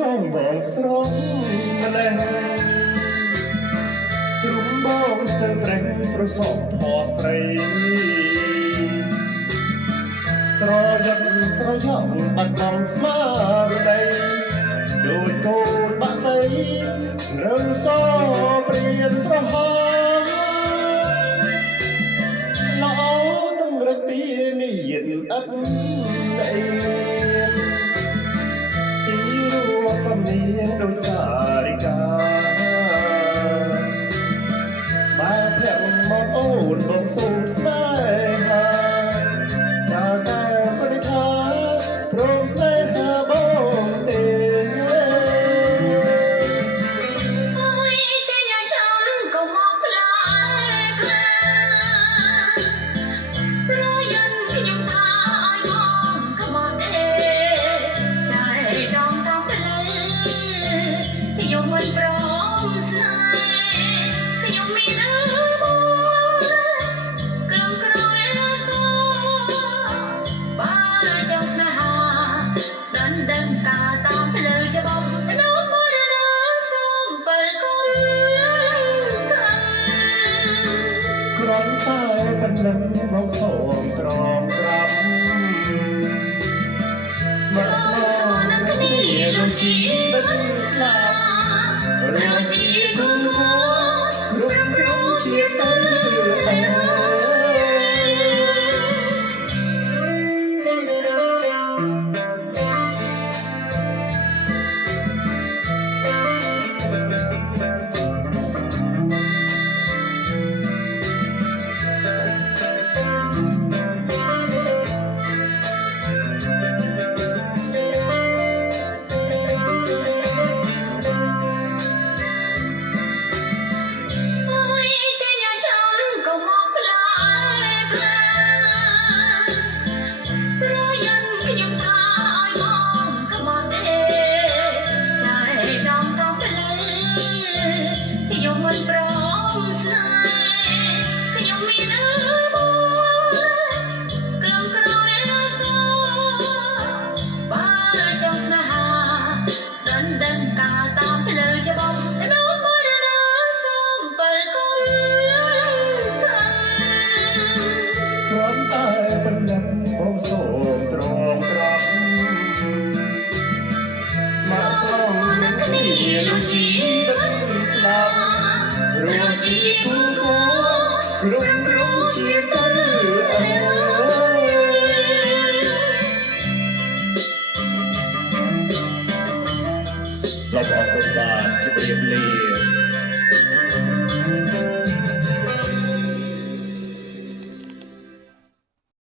ต้องบอกสรองมาแล้วទ្រុំបងស្ទើរប្រេះប្រសពផស្រីស្រយត់ស្រយ៉ងបាត់បង់ស្មារតីដូចកូនបាក់សីរើសព្រៀនស្រហាល្អនឹងរកពីមានអត់អីពីរួសំនៀងដូចសារិកាមកភ័ក្រមកអូនបងសូមស្នេហាដល់តែប្រតិថាព្រមស្នេហាបងទេគ្រាន់តែប៉ុណ្ណឹងមកសូមត្រងត្រាប់ស្មោះស្មោះនឹងគ្នាដូចជីវិតស្លាប់រកជាគូគ្រប់គ្រងជាតិទៅអើបងសូមត្រងត្រាប់ស្មាស្មោះនឹងគ្នាដូចជីវិតស្លាប់រកជាគូគ្រប់គ្រងជាតិទៅអើសូមអរគុណបាទជម្រាបលា